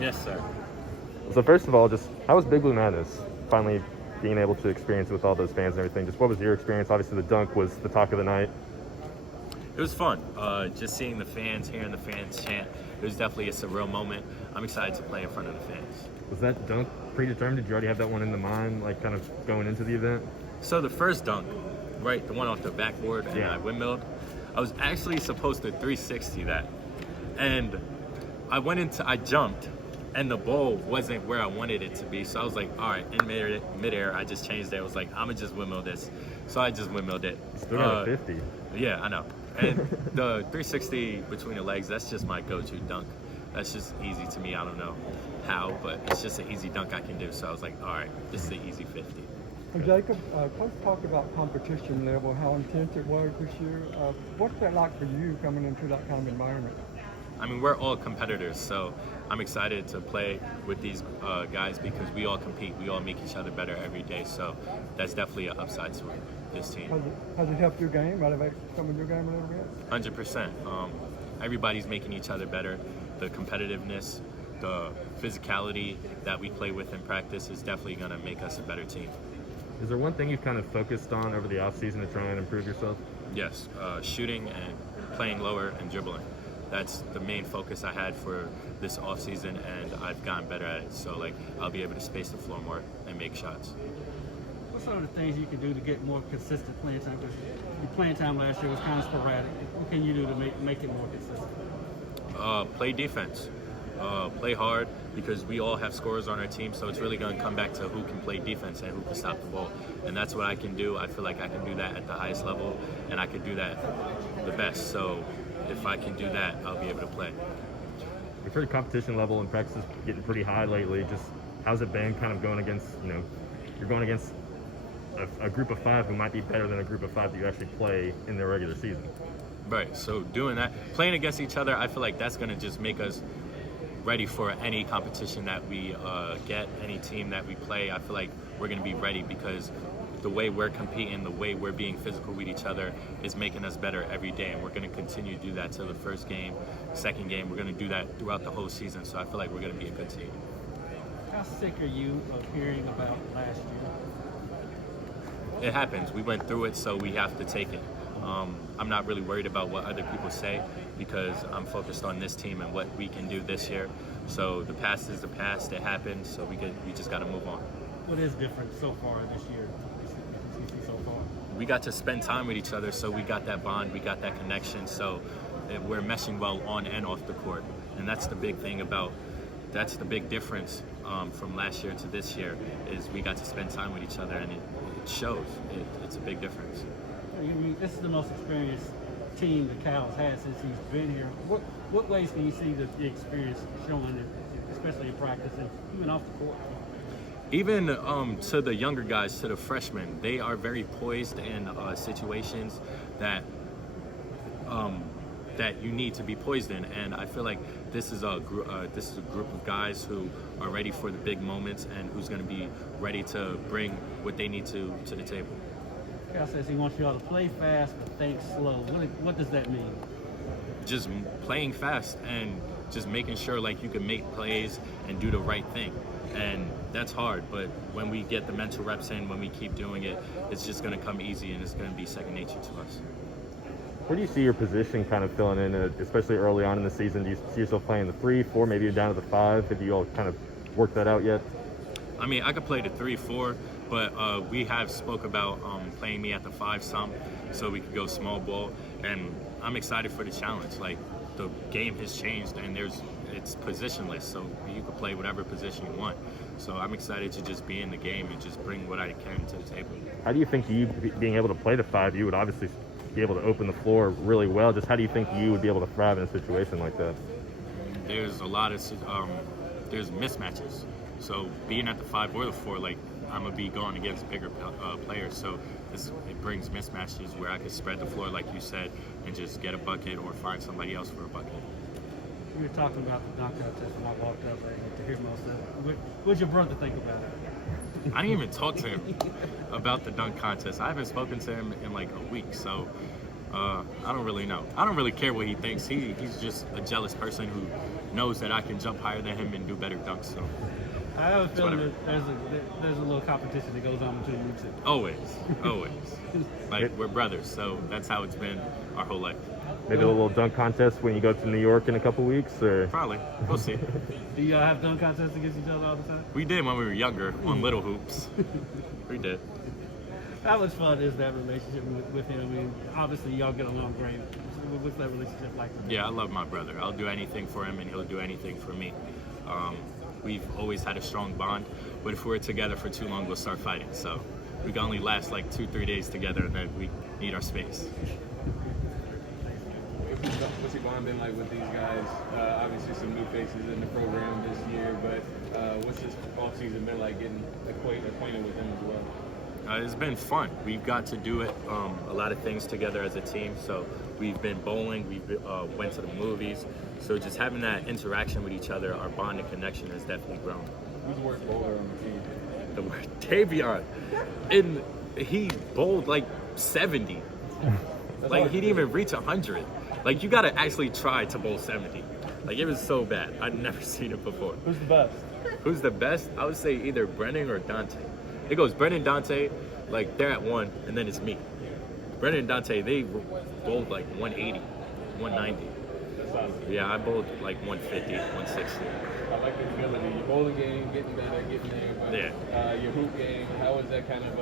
Yes, sir. So first of all, just how was Big Blue Madness finally being able to experience it with all those fans and everything? Just what was your experience? Obviously, the dunk was the talk of the night. It was fun. Just seeing the fans, hearing the fans chant. It was definitely a surreal moment. I'm excited to play in front of the fans. Was that dunk predetermined? Did you already have that one in the mind, like kind of going into the event? So the first dunk, right, the one off the backboard, and Yeah. I windmilled. I was actually supposed to 360 that, and I jumped, and the ball wasn't where I wanted it to be. So I was like, all right, in midair, I just changed it. I was like, I'm gonna just windmill this. So I just windmilled it. Still got a 50. Yeah, I know. And the 360 between the legs, that's just my go-to dunk. That's just easy to me. I don't know how, but it's just an easy dunk I can do. So I was like, all right, this is the easy 50. And Jacob, Coach talked about competition level, how intense it was this year. What's that like for you coming into that kind of environment? I mean, we're all competitors, so I'm excited to play with these guys because we all compete. We all make each other better every day. So that's definitely an upside to this team. Has it helped your game, elevate some of your game a little bit? 100%. Everybody's making each other better. The competitiveness, the physicality that we play with in practice is definitely going to make us a better team. Is there one thing you've kind of focused on over the offseason to try and improve yourself? Yes, shooting and playing lower and dribbling. That's the main focus I had for this offseason, and I've gotten better at it. So, I'll be able to space the floor more and make shots. What some of the things you can do to get more consistent playing time? Because your playing time last year was kind of sporadic. What can you do to make it more consistent? Play defense. Play hard because we all have scorers on our team, so it's really going to come back to who can play defense and who can stop the ball. And that's what I can do. I feel like I can do that at the highest level, and I can do that the best. So if I can do that, I'll be able to play. We've heard competition level in practice is getting pretty high lately. Just how's it been kind of going against, you're going against a group of 5 who might be better than a group of 5 that you actually play in their regular season? Right, so doing that, playing against each other, I feel like that's going to just make us ready for any competition that we get, any team that we play. I feel like we're going to be ready because the way we're competing, the way we're being physical with each other is making us better every day, and we're going to continue to do that till the first game, second game. We're going to do that throughout the whole season, so I feel like we're going to be a good team. How sick are you of hearing about last year? It happens. We went through it, so we have to take it. I'm not really worried about what other people say because I'm focused on this team and what we can do this year. So the past is the past. It happened, so we just got to move on. What is different so far this year? So far, we got to spend time with each other, so we got that bond, we got that connection. So we're meshing well on and off the court, and that's the big thing that's the big difference from last year to this year is we got to spend time with each other, and it shows. It's a big difference. This is the most experienced team the Cal has had since he's been here. What ways can you see the experience showing, especially in practice and even off the court? Even to the younger guys, to the freshmen, they are very poised in situations that that you need to be poised in, and I feel like this is a group of guys who are ready for the big moments and who's going to be ready to bring what they need to the table. Cal says he wants you all to play fast but think slow. What does that mean? Just playing fast and just making sure you can make plays and do the right thing. And that's hard, but when we get the mental reps in, when we keep doing it, it's just going to come easy and it's going to be second nature to us. Where do you see your position kind of filling in, especially early on in the season? Do you see yourself playing the 3, 4, maybe you're down to the 5? Have you all kind of worked that out yet? I mean, I could play the 3, 4, but we have spoke about playing me at the 5 some, so we could go small ball. And I'm excited for the challenge. The game has changed, and it's positionless, so you can play whatever position you want. So I'm excited to just be in the game and just bring what I can to the table. How do you think you being able to play the 5, you would obviously be able to open the floor really well. Just how do you think you would be able to thrive in a situation like that? There's a lot of there's mismatches. So being at the 5 or the 4, I'm gonna be going against bigger players. So it brings mismatches where I could spread the floor, like you said, and just get a bucket or find somebody else for a bucket. We were talking about the dunk contest when I walked up to hear most of it. What'd your brother think about it? I didn't even talk to him about the dunk contest. I haven't spoken to him in a week, so I don't really know. I don't really care what he thinks. He's just a jealous person who knows that I can jump higher than him and do better dunks. So I have a feeling whatever. that there's a little competition that goes on between you two. always. Like we're brothers, so that's how it's been our whole life. Maybe a little dunk contest when you go to New York in a couple weeks, or Probably, we'll see. Do y'all have dunk contests against each other all the time? We did when we were younger on Little Hoops. We did. How much fun is that relationship with him? I mean, obviously y'all get along great. What's that relationship like? Yeah, I love my brother. I'll do anything for him, and he'll do anything for me. We've always had a strong bond, but if we're together for too long, we'll start fighting. So we can only last like 2-3 days together, and then we need our space. What's your bond been like with these guys? Obviously, some new faces in the program this year, but what's this offseason been like getting acquainted with them as well? It's been fun. We've got to do it a lot of things together as a team. So we've been bowling, went to the movies. So just having that interaction with each other, our bond and connection has definitely grown. Who's the worst bowler on the team? The word Tavion, and he bowled like 70. Like he didn't even reach 100. Like you gotta actually try to bowl 70. Like it was so bad. I'd never seen it before. Who's the best? Who's the best? I would say either Brennan or Dante. It goes Brennan, Dante, like they're at 1, and then it's me. Brennan and Dante, they bowled like 180, 190. That's awesome. Yeah, I bowled like 150, 160. I like the ability. Your bowling game, getting better, getting there. But, Yeah. Your hoop game, how has that kind of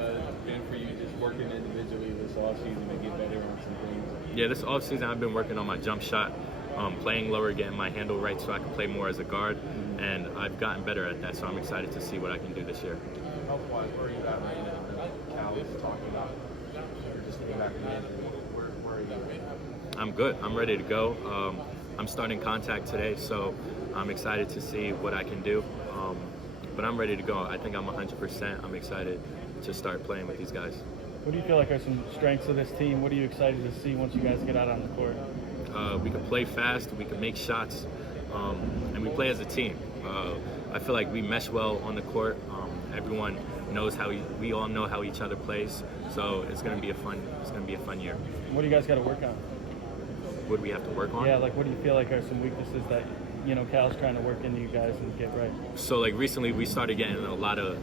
been for you just working individually this offseason to get better on some things? Yeah, this offseason I've been working on my jump shot, playing lower, getting my handle right so I can play more as a guard, and I've gotten better at that, so I'm excited to see what I can do this year. Health-wise, where are you at right now? Cal is talking about you're just getting back in. Where are you at? I'm good. I'm ready to go. I'm starting contact today, so I'm excited to see what I can do. But I'm ready to go. I think I'm 100%. I'm excited to start playing with these guys. What do you feel like are some strengths of this team? What are you excited to see once you guys get out on the court? We can play fast, we can make shots, and we play as a team. I feel like we mesh well on the court. Everyone knows we all know how each other plays, so it's gonna be a fun year. What do you guys got to work on? What do we have to work on? Yeah, like what do you feel like are some weaknesses that Cal's trying to work into you guys and get right? So like recently we started getting a lot of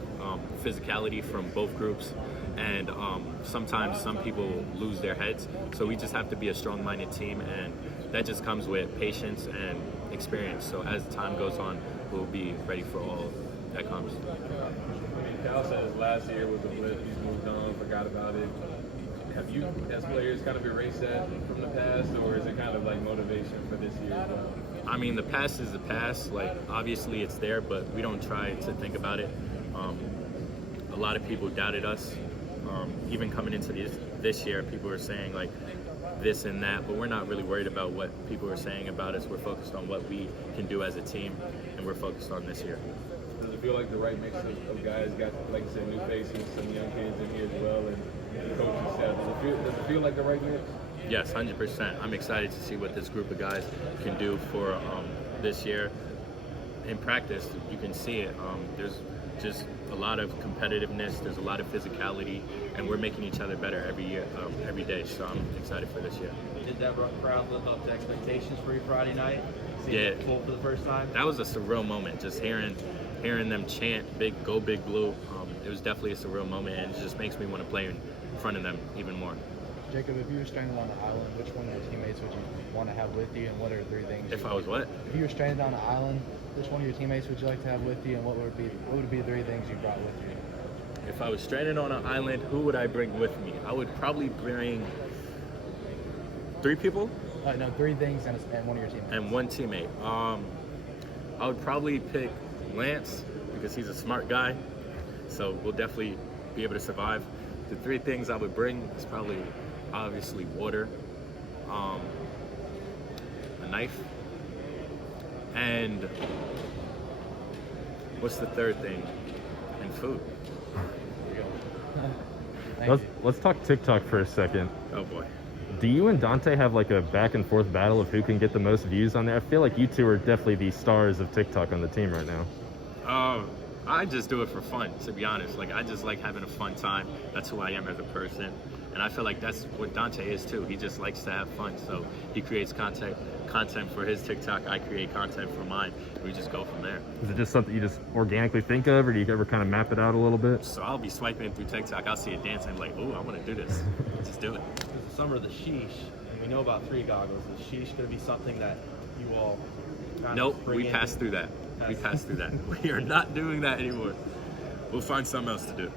physicality from both groups, and sometimes some people lose their heads. So we just have to be a strong-minded team, and that just comes with patience and experience. So as time goes on, we'll be ready for all that comes. Cal says last year was a blip. He's moved on, forgot about it. Have you, as players, kind of erased that from the past, or is it kind of like motivation for this year as well? I mean, the past is the past. Like, obviously it's there, but we don't try to think about it. A lot of people doubted us. Even coming into this year, people were saying like this and that, but we're not really worried about what people are saying about us. We're focused on what we can do as a team, and we're focused on this year. Does it feel like the right mix of guys got, like you said, new faces, some young kids in here as well, and the coaching staff? Does it feel like the right mix? Yes, 100%. I'm excited to see what this group of guys can do for this year. In practice, you can see it. There's just a lot of competitiveness. There's a lot of physicality, and we're making each other better every year, every day. So I'm excited for this year. Did that crowd live up to expectations for you Friday night? Seeing Yeah. it full for the first time? That was a surreal moment. Just hearing them chant "Go Big Blue." It was definitely a surreal moment, and it just makes me want to play in front of them even more. Jacob, if you were stranded on an island, which one of your teammates would you want to have with you, and what are 3 things? If I was what? If you were stranded on an island, which one of your teammates would you like to have with you, and what would be 3 things you brought with you? If I was stranded on an island, who would I bring with me? I would probably bring 3 people. No, 3 things and one of your teammates. And 1 teammate. I would probably pick Lance because he's a smart guy, so we'll definitely be able to survive. The 3 things I would bring is probably obviously water, a knife, and what's the 3rd thing? And food. Thank you. Let's talk TikTok for a second. Oh boy. Do you and Dante have like a back and forth battle of who can get the most views on there? I feel like you two are definitely the stars of TikTok on the team right now. I just do it for fun, to be honest. Like, I just like having a fun time. That's who I am as a person. And I feel like that's what Dante is too. He just likes to have fun. So he creates content content for his TikTok, I create content for mine. We just go from there. Is it just something you just organically think of, or do you ever kind of map it out a little bit? So I'll be swiping through TikTok, I'll see a dance, and I'm like, oh, I want to do this. Just do it. It's the summer of the sheesh, and we know about three goggles. Is sheesh going to be something that you all kind Nope, of bring we in? passed through that. We passed through that. We are not doing that anymore. We'll find something else to do.